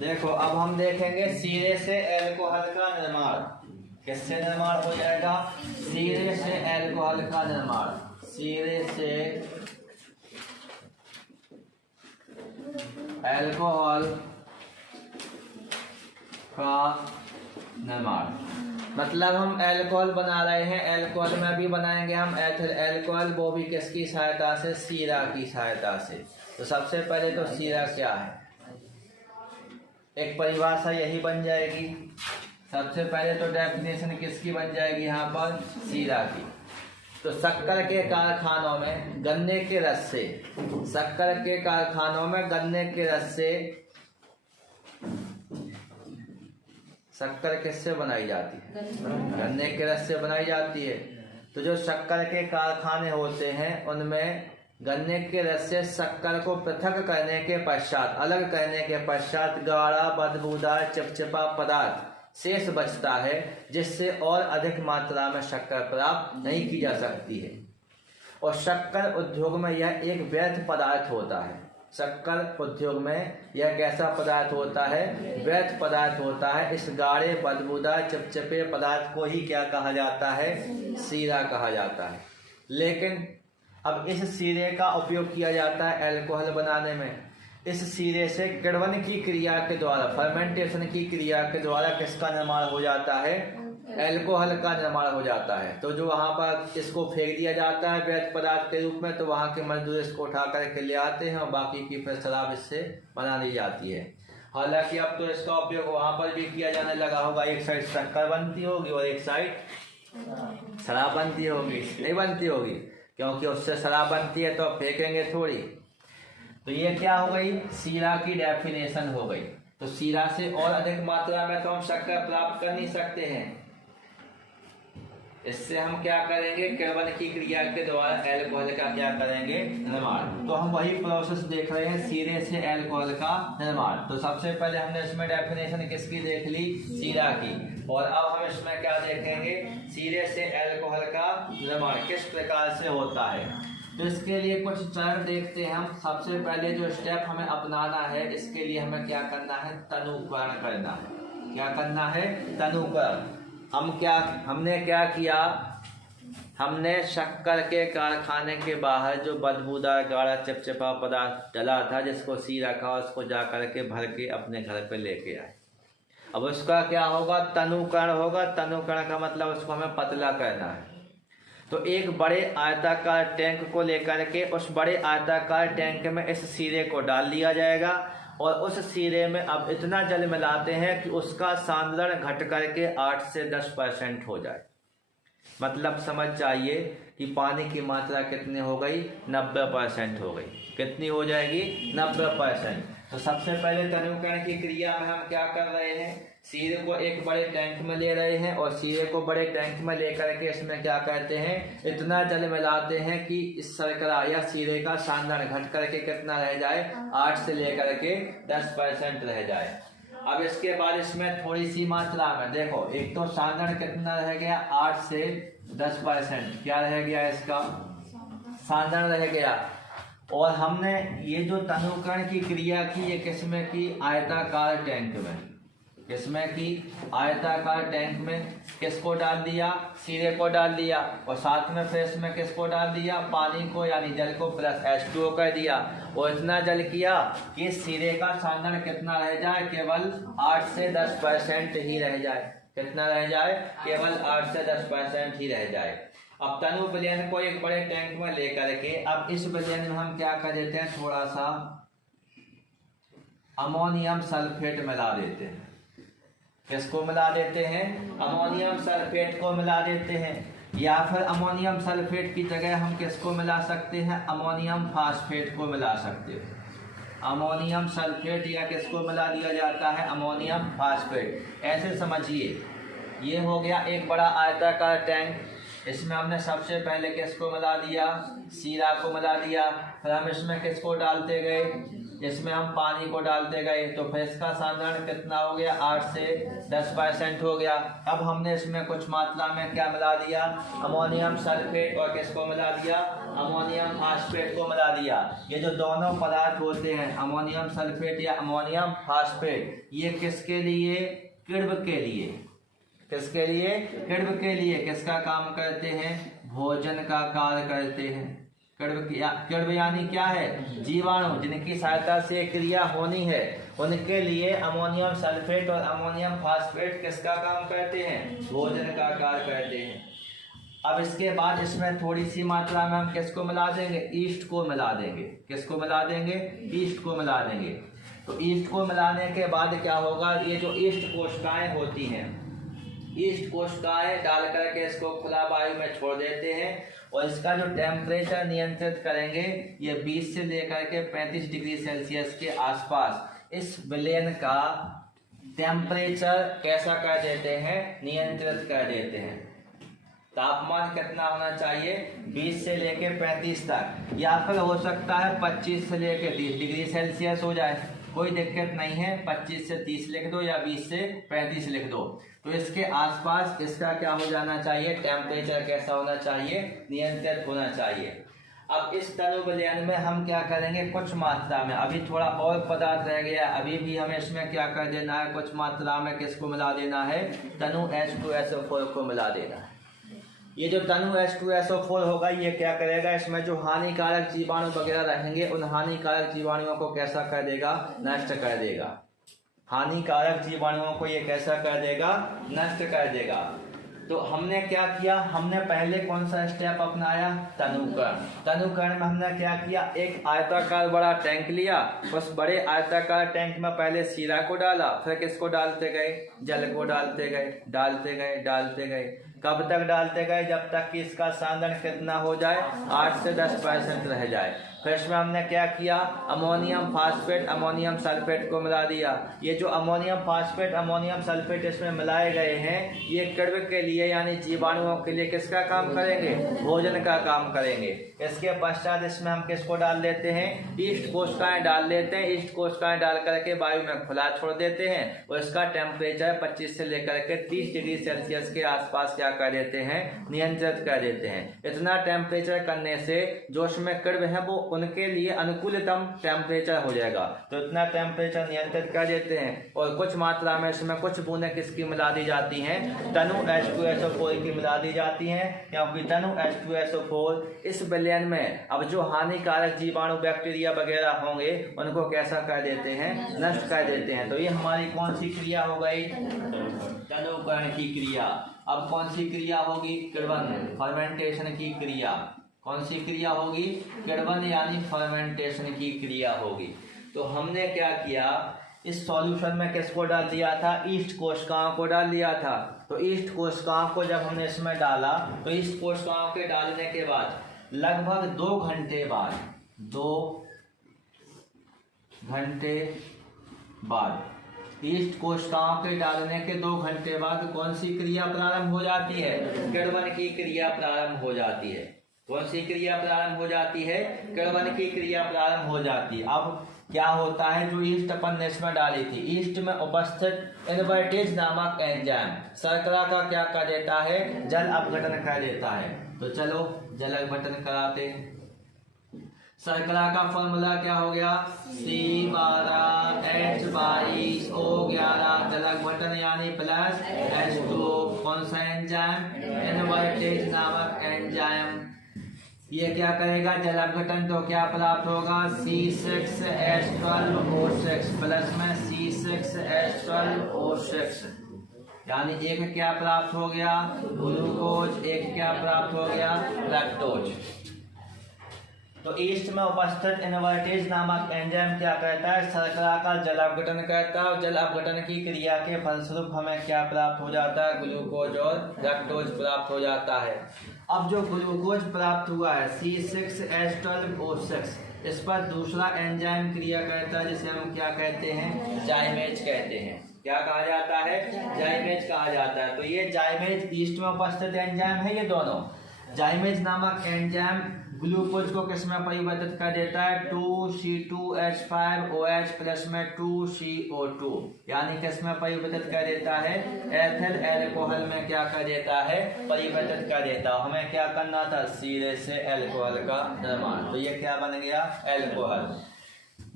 देखो अब हम देखेंगे सीरे से एल्कोहल का निर्माण। किससे निर्माण हो जाएगा? सीरे से एल्कोहल का निर्माण। सीरे से एल्कोहल का निर्माण मतलब हम एल्कोहल बना रहे हैं। एल्कोहल में भी बनाएंगे हम एथिल एल्कोहल, वो भी किसकी सहायता से? सीरा की सहायता से। तो सबसे पहले तो सीरा क्या है, एक परिभाषा यही बन जाएगी। सबसे पहले तो डेफिनेशन किसकी बन जाएगी यहाँ पर? सीरा की। तो शक्कर के कारखानों में गन्ने के रस से, शक्कर के कारखानों में गन्ने के रस से शक्कर किससे बनाई जाती है? गन्ने के रस से बनाई जाती है। तो जो शक्कर के कारखाने होते हैं उनमें गन्ने के रस से शक्कर को पृथक करने के पश्चात, अलग करने के पश्चात गाढ़ा बदबूदार चिपचिपा पदार्थ शेष बचता है, जिससे और अधिक मात्रा में शक्कर प्राप्त नहीं की जा सकती है। और शक्कर उद्योग में यह एक व्यर्थ पदार्थ होता है। शक्कर उद्योग में यह कैसा पदार्थ होता है? व्यर्थ पदार्थ होता है। इस गाढ़े बदबूदार चिपचिपे पदार्थ को ही क्या कहा जाता है? सीरा कहा जाता है। लेकिन अब इस सीरे का उपयोग किया जाता है एल्कोहल बनाने में। इस सीरे से किण्वन की क्रिया के द्वारा, फर्मेंटेशन की क्रिया के द्वारा किसका निर्माण हो जाता है? एल्कोहल का निर्माण हो जाता है। तो जो वहाँ पर इसको फेंक दिया जाता है व्यर्थ पदार्थ के रूप में, तो वहाँ के मजदूर इसको उठा करके ले आते हैं और बाकी की फिर शराब इससे बना ली जाती है। हालांकि अब तो इसका उपयोग वहाँ पर भी किया जाने लगा होगा। एक साइड शक्कर बनती होगी और एक साइड शराब बनती होगी। नहीं बनती होगी, क्योंकि उससे शराब बनती है तो फेंकेंगे थोड़ी। तो ये क्या हो गई? सीरा की डेफिनेशन हो गई। तो सीरा से और अधिक मात्रा में तो हम शक्कर प्राप्त कर नहीं सकते हैं। इससे हम क्या करेंगे? किण्वन की क्रिया के द्वारा एल्कोहल का क्या करेंगे? निर्माण। तो हम वही प्रोसेस देख रहे हैं, सीरे से एल्कोहल का निर्माण। तो सबसे पहले हमने इसमें डेफिनेशन किसकी देख ली? सीरा की। और अब हम इसमें क्या देखेंगे? सीरे से एल्कोहल का निर्माण किस प्रकार से होता है। तो इसके लिए कुछ चरण देखते हैं हम। सबसे पहले जो स्टेप हमें अपनाना है, इसके लिए हमें क्या करना है? तनुकरण करना है। क्या करना है? तनुकरण। हमने क्या किया? हमने शक्कर के कारखाने के बाहर जो बदबूदार गाढ़ा चिपचिपा पदार्थ डला था, जिसको सीरा कहा, उसको जा करके भर के अपने घर पे लेके आए। अब उसका क्या होगा? तनुकरण होगा। तनुकरण का मतलब उसको हमें पतला करना है। तो एक बड़े आयताकार टैंक को लेकर के उस बड़े आयताकार टैंक में इस सीरे को डाल दिया जाएगा और उस सीरे में अब इतना जल मिलाते हैं कि उसका सांद्रण घट करके 8 से 10% हो जाए। मतलब समझ जाइए कि पानी की मात्रा कितनी हो गई? 90% हो गई। कितनी हो जाएगी? 90%। तो सबसे पहले तनुकरण की क्रिया में हम क्या कर रहे हैं? सीरे को एक बड़े टैंक में ले रहे हैं और सीरे को बड़े टैंक में लेकर के इसमें क्या करते हैं? इतना जल मिलाते हैं कि इस शर्करा या सीरे का सांद्रण घट करके कितना रह जाए? 8 से लेकर के 10% रह जाए। अब इसके बाद इसमें थोड़ी सी मात्रा में देखो, एक तो सांद्रण कितना रह गया? 8 से 10%। क्या रह गया? इसका सांद्रण रह गया। और हमने ये जो तनुकरण की क्रिया की, ये किसमें की? आयताकार टैंक में। किसमें की? आयताकार टैंक में। किसको डाल दिया? सीरे को डाल दिया। और साथ में फिर इसमें किसको डाल दिया? पानी को, यानी जल को प्लस H2O कर दिया। और इतना जल किया कि सीरे का सांद्रण कितना रह जाए? केवल 8 से 10% ही रह जाए। कितना रह जाए? केवल 8 से 10% ही रह जाए। अब तनु विलयन को एक बड़े टैंक में लेकर के अब इस विलयन में हम क्या कर देते हैं? थोड़ा सा अमोनियम सल्फेट मिला देते हैं। किसको मिला देते हैं? अमोनियम सल्फेट को मिला देते हैं। या फिर अमोनियम सल्फेट की जगह हम किसको मिला सकते हैं? अमोनियम फास्फेट को मिला सकते हैं। अमोनियम सल्फेट या किसको मिला दिया जाता है? Ammonium phosphate. ऐसे समझिए, ये हो गया एक बड़ा आयताकार टैंक। इसमें हमने सबसे पहले किसको मिला दिया? सीरा को मिला दिया। फिर हम इसमें किसको डालते गए? इसमें हम पानी को डालते गए तो फिर इसका सांद्रण कितना हो गया, 8 से 10% हो गया। अब हमने इसमें कुछ मात्रा में क्या मिला दिया, अमोनियम सल्फेट, और किसको मिला दिया, अमोनियम फास्फेट को मिला दिया। ये जो दोनों पदार्थ होते हैं अमोनियम सल्फेट या अमोनियम फास्फेट, ये किसके लिए, किण्व के लिए, किसके लिए, किण्व के लिए किसका काम करते हैं, भोजन का कार्य करते हैं। किण्व यानी क्या है, जीवाणु, जिनकी सहायता से क्रिया होनी है, उनके लिए अमोनियम सल्फेट और अमोनियम फास्फेट किसका काम करते हैं, भोजन का कार्य करते हैं। अब इसके बाद इसमें थोड़ी सी मात्रा में हम किसको मिला देंगे, ईस्ट को मिला देंगे। किसको मिला देंगे, ईस्ट को मिला देंगे। तो ईस्ट को मिलाने के बाद क्या होगा, ये जो ईस्ट कोशिकाएं होती हैं, ईस्ट कोशिकाएं डाल करके इसको खुला वायु में छोड़ देते हैं और इसका जो टेम्परेचर नियंत्रित करेंगे ये 20 से लेकर के 35 डिग्री सेल्सियस के आसपास इस विलयन का टेम्परेचर कैसा कर देते हैं, नियंत्रित कर देते हैं। तापमान कितना होना चाहिए, 20 से लेके 35 तक, या फिर हो सकता है 25 से लेके 30 डिग्री सेल्सियस हो जाए, कोई दिक्कत नहीं है। 25 से 30 लिख दो या 20 से 35 लिख दो। तो इसके आसपास इसका क्या हो जाना चाहिए, टेम्परेचर कैसा होना चाहिए, नियंत्रित होना चाहिए। अब इस तनु विलयन में हम क्या करेंगे, कुछ मात्रा में, अभी थोड़ा और पदार्थ रह गया, अभी भी हमें इसमें क्या कर देना है, कुछ मात्रा में किसको मिला देना है, तनु H2SO4 को मिला देना है। ये जो तनु H2SO4 होगा ये क्या करेगा, इसमें जो हानिकारक जीवाणु वगैरह रहेंगे उन हानिकारक जीवाणुओं को कैसा कर देगा, नष्ट कर देगा। हानिकारक जीवाणुओं को ये कैसा कर देगा, नष्ट कर देगा। तो हमने क्या किया, हमने पहले कौन सा स्टेप अपनाया, तनुकरण। तनुकरण में हमने क्या किया, एक आयताकार बड़ा टैंक लिया, उस बड़े आयताकार टैंक में पहले शीरा को डाला, फिर किसको डालते गए, जल को डालते गए, डालते गए, डालते गए। कब तक डालते गए, जब तक कि इसका सांद्रण कितना हो जाए, 8 से 10% रह जाए। फिर इसमें हमने क्या किया, अमोनियम फास्फेट अमोनियम सल्फेट को मिला दिया। ये जो अमोनियम फास्फेट अमोनियम सल्फेट इसमें मिलाए गए हैं ये किण्व के लिए यानी जीवाणुओं के लिए किसका काम करेंगे, भोजन का काम करेंगे। इसके पश्चात इसमें हम किसको डाल देते हैं, ईस्ट कोशिकाएं डाल देते हैं। ईस्ट कोशिकाएं डाल करके वायु में खुला छोड़ देते हैं और इसका टेम्परेचर 25 से लेकर के 30 डिग्री सेल्सियस के आसपास क्या कर देते हैं, नियंत्रित कर देते हैं। इतना टेम्परेचर करने से जो उसमें किण्व है वो उनके लिए अनुकूलतम टेम्परेचर हो जाएगा। तो इतना टेम्परेचर नियंत्रित कर देते हैं और कुछ मात्रा में इसमें कुछ बूंदें किसकी मिला दी जाती हैं, तनु H2SO4 की मिला दी जाती हैं, क्योंकि तनु H2SO4 इस विलयन में अब जो हानिकारक जीवाणु बैक्टीरिया वगैरह होंगे उनको कैसा कर देते हैं, नष्ट कर देते हैं। तो ये हमारी कौन सी क्रिया हो गई, तनुकरण की क्रिया। अब कौन सी क्रिया होगी, किण्वन, फर्मेंटेशन की क्रिया। कौन सी क्रिया होगी, किण्वन यानी फर्मेंटेशन की क्रिया होगी। तो हमने क्या किया, इस सॉल्यूशन में किसको डाल दिया था, ईस्ट कोशिकाओं को डाल दिया था। तो ईस्ट कोशिकाओं को जब हमने इसमें डाला तो ईस्ट कोशिकाओं के डालने के बाद लगभग 2 घंटे बाद 2 घंटे बाद ईस्ट कोशिकाओं के डालने के 2 घंटे बाद कौन सी क्रिया प्रारंभ हो जाती है, किण्वन की क्रिया प्रारंभ हो जाती है। कौन सी क्रिया प्रारंभ हो जाती है, किण्वन की क्रिया प्रारंभ हो जाती है। अब क्या होता है, जो ईस्ट अपन ने इसमें डाली थी, ईस्ट में उपस्थित इनवर्टेज नामक एंजाइम शर्करा का क्या कर देता है, जल अपघटन कर देता है। तो चलो जल अपघटन कराते हैं। शर्करा का फॉर्मूला क्या हो गया, C12H22O11 जल अपघटन यानी प्लस H2O। कौन सा एंजाइम, इनवर्टेज नामक एंजाइम। ये क्या करेगा, जल अपघटन, तो क्या प्राप्त होगा, C6H12O6 प्लस में C6H12O6 यानी एक क्या प्राप्त हो गया, ग्लूकोज, एक क्या प्राप्त हो गया, लैक्टोज। तो ईस्ट में उपस्थित इनवर्टेज नामक एंजाइम क्या करता है, शर्करा का जल अपघटन करता है और जल अपघटन की क्रिया के फलस्वरूप हमें क्या प्राप्त हो जाता है, ग्लूकोज और लैक्टोज प्राप्त हो जाता है। अब जो ग्लूकोज प्राप्त हुआ है C6H12O6, इस पर दूसरा एंजाइम क्रिया करता है जिसे हम क्या कहते हैं, जाइमेज कहते हैं। क्या कहा जाता है, जाइमेज कहा जाता है। तो ये जाइमेज ईस्ट में उपस्थित एंजाइम है, ये दोनों जाइमेज नामक एंजाइम ग्लूकोज को किस में परिवर्तित कर देता है 2C2H5OH प्लस में 2CO2, यानी किस में परिवर्तित कर देता है एथिल एल्कोहल में क्या कर देता है परिवर्तित कर देता है। हमें क्या करना था सीधे से एल्कोहल का निर्माण, तो ये क्या बन गया एल्कोहल।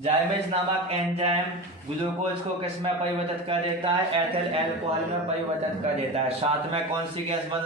जाइमेज नामक एंजाइम ग्लूकोज को किस में परिवर्तित कर देता है एथिल एल्कोहल में परिवर्तित कर देता है। साथ में कौन सी गैस बन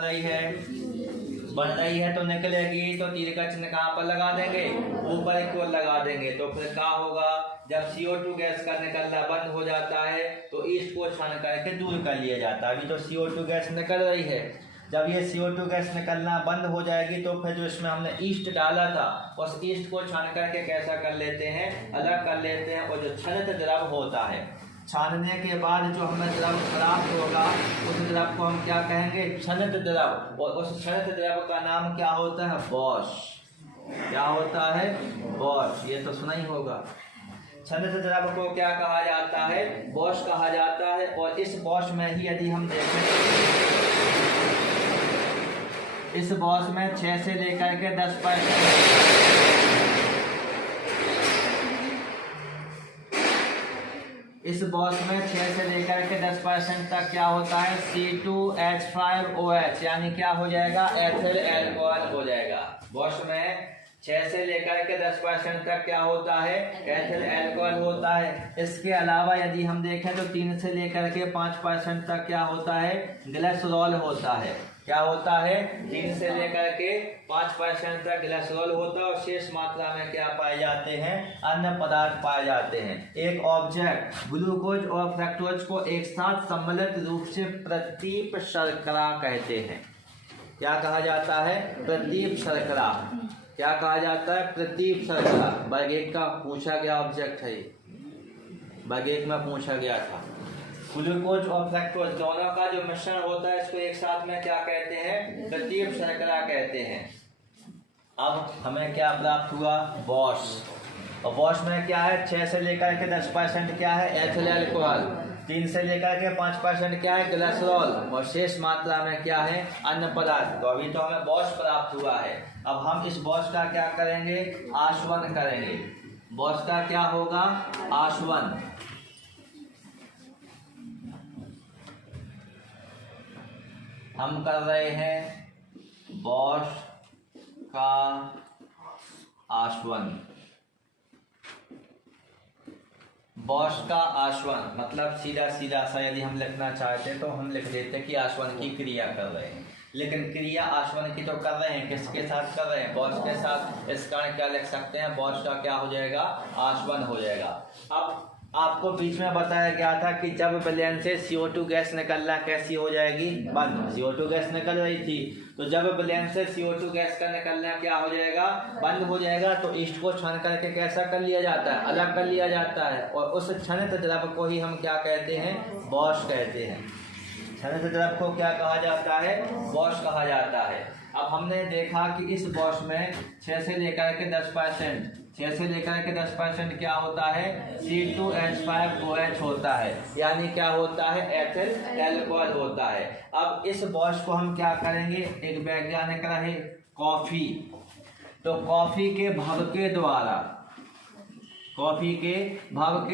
रही है तो निकलेगी, तो तीर का चिन्ह कहाँ पर लगा देंगे ऊपर की ओर लगा देंगे। तो फिर क्या होगा जब CO2 गैस का निकलना बंद हो जाता है तो ईस्ट को छान करके दूर कर लिया जाता है। अभी तो CO2 गैस निकल रही है, जब ये CO2 गैस निकलना बंद हो जाएगी तो फिर जो इसमें हमने ईस्ट डाला था उस ईस्ट को छान करके कैसा कर लेते हैं अलग कर लेते हैं। और जो छनित द्रव होता है छानने के बाद जो हमें द्रव प्राप्त होगा उस द्रव को हम क्या कहेंगे छनित द्रव, और उस छनित द्रव का नाम क्या होता है बॉश। क्या होता है बॉश, ये तो सुना ही होगा। छनित द्रव को क्या कहा जाता है बॉश कहा जाता है। और इस बॉश में ही यदि हम देखें इस बॉश में 6 से लेकर के 10% इस बॉश में 6 से लेकर के 10% तक क्या होता है C2H5OH, यानी क्या हो जाएगा एथिल एल्कोहल हो जाएगा। बॉश में 6 से लेकर के 10% तक क्या होता है एथिल एल्कोहल होता है। इसके अलावा यदि हम देखें तो 3 से लेकर के 5% तक क्या होता है ग्लिसरॉल होता है। क्या होता है 3 से लेकर के 5% तक ग्लिसरॉल होता है। और शेष मात्रा में क्या पाए जाते हैं अन्य पदार्थ पाए जाते हैं। एक ऑब्जेक्ट ग्लूकोज और फ्रक्टोज को एक साथ सम्मिलित रूप से प्रतीप शर्करा कहते हैं। क्या कहा जाता है प्रतीप शर्करा। क्या कहा जाता है प्रतीप शर्करा। वर्ग 1 का पूछा गया ऑब्जेक्ट है, वर्ग 1 में पूछा गया था। ग्लूकोज और फ्रक्टोज दोनों का जो मिश्रण होता है इसको एक साथ में क्या कहते हैं प्रतीप शर्करा कहते हैं। अब हमें क्या प्राप्त हुआ बॉश, और बॉश में क्या है 6 से लेकर के 10% क्या है एथिल एल्कोहल, 3 से लेकर के 5% क्या है ग्लिसरॉल, और शेष मात्रा में क्या है अन्य पदार्थ। तो अभी तो हमें बॉश प्राप्त हुआ है। अब हम इस बॉश का क्या करेंगे आशवन करेंगे। बॉश का क्या होगा आशवन। हम कर रहे हैं बॉश का आशवन। बॉश का आशवन मतलब सीधा सीधा सा यदि हम लिखना चाहते तो हम लिख देते कि आशवन की क्रिया कर रहे हैं, लेकिन क्रिया आशवन की तो कर रहे हैं किसके साथ कर रहे हैं बॉश के साथ। इस कारण क्या लिख सकते हैं बॉश का क्या हो जाएगा आशवन हो जाएगा। अब आपको बीच में बताया गया था कि जब विलयन से CO2 गैस निकलना कैसी हो जाएगी बंद। CO2 गैस निकल रही थी तो जब विलयन से CO2 गैस का निकलना क्या हो जाएगा बंद हो जाएगा। तो ईस्ट को छान करके कैसा कर लिया जाता है अलग कर लिया जाता है। और उस छनित द्रव को ही हम क्या कहते हैं बॉश कहते हैं। छनित द्रव को क्या कहा जाता है बॉश कहा जाता है। अब हमने देखा कि इस बॉश में 6 से लेकर के 10% क्या होता है C2H5OH होता है, यानी क्या होता है एथिल एल्कोहल होता है। अब इस बॉश को हम क्या करेंगे एक वैज्ञानिक रहे कॉफी, तो कॉफी के भाव के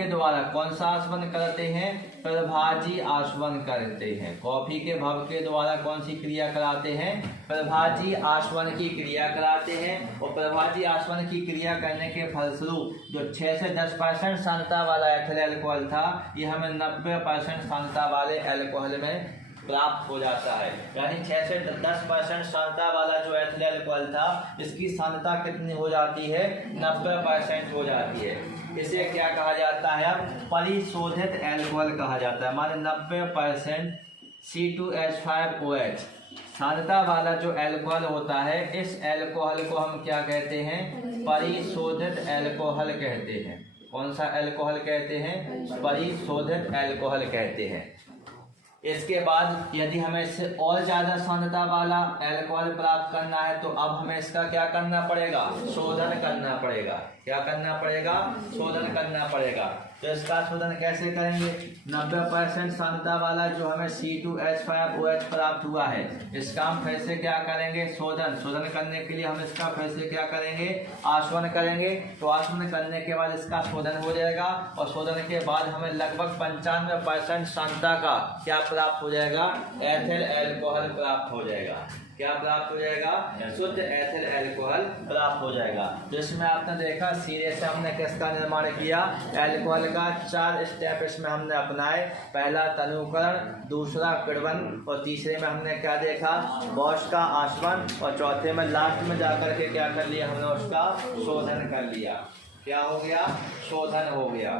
द्वारा कौन सा आशवन करते हैं प्रभाजी आशवन करते हैं। कॉफी के भाव के द्वारा कौन सी क्रिया कराते हैं प्रभाजी आशवन की क्रिया कराते हैं। और प्रभाजी आशवन की क्रिया करने के फलस्वरूप जो 6 से 10% सांद्रता वाला एथिल एल्कोहल था ये हमें 90% सांद्रता वाले एल्कोहल में प्राप्त हो जाता है। यानी 6 से 10% सांद्रता वाला जो एथिल एल्कोहल था इसकी सांद्रता कितनी हो जाती है 90% हो जाती है। इसे क्या कहा जाता है अब परिशोधित एल्कोहल कहा जाता है। माने 90% C2H5OH सांद्रता वाला जो एल्कोहल होता है इस एल्कोहल को हम क्या कहते हैं परिशोधित एल्कोहल कहते हैं। कौन सा एल्कोहल कहते हैं परिशोधित एल्कोहल कहते हैं। इसके बाद यदि हमें इससे और ज़्यादा सांद्रता वाला एल्कोहल प्राप्त करना है तो अब हमें इसका क्या करना पड़ेगा शोधन करना पड़ेगा। क्या करना पड़ेगा शोधन करना पड़ेगा। तो इसका शोधन कैसे करेंगे? 90% सांद्रता वाला जो हमें C2H5OH प्राप्त हुआ है, इसका हम फिर से क्या करेंगे? शोधन करने के लिए हम इसका फिर से क्या करेंगे? आसवन करेंगे। तो आसवन करने के बाद इसका शोधन हो जाएगा और शोधन के बाद हमें लगभग 95% सांद्रता का क्या प्राप्त हो जाएगा? एथिल अल्कोहल प्राप्त हो जाएगा। क्या प्राप्त हो जाएगा? शुद्ध एथिल अल्कोहल प्राप्त हो जाएगा। तो इसमें आपने देखा सीधे से हमने किसका निर्माण किया? अल्कोहल का 4 स्टेप इसमें हमने अपनाए। पहला तनुकरण, दूसरा किण्वन और तीसरे में हमने क्या देखा? बॉश का आसवन और चौथे में लास्ट में जाकर के क्या कर लिया हमने? उसका शोधन कर लिया। क्या हो गया? शोधन हो गया।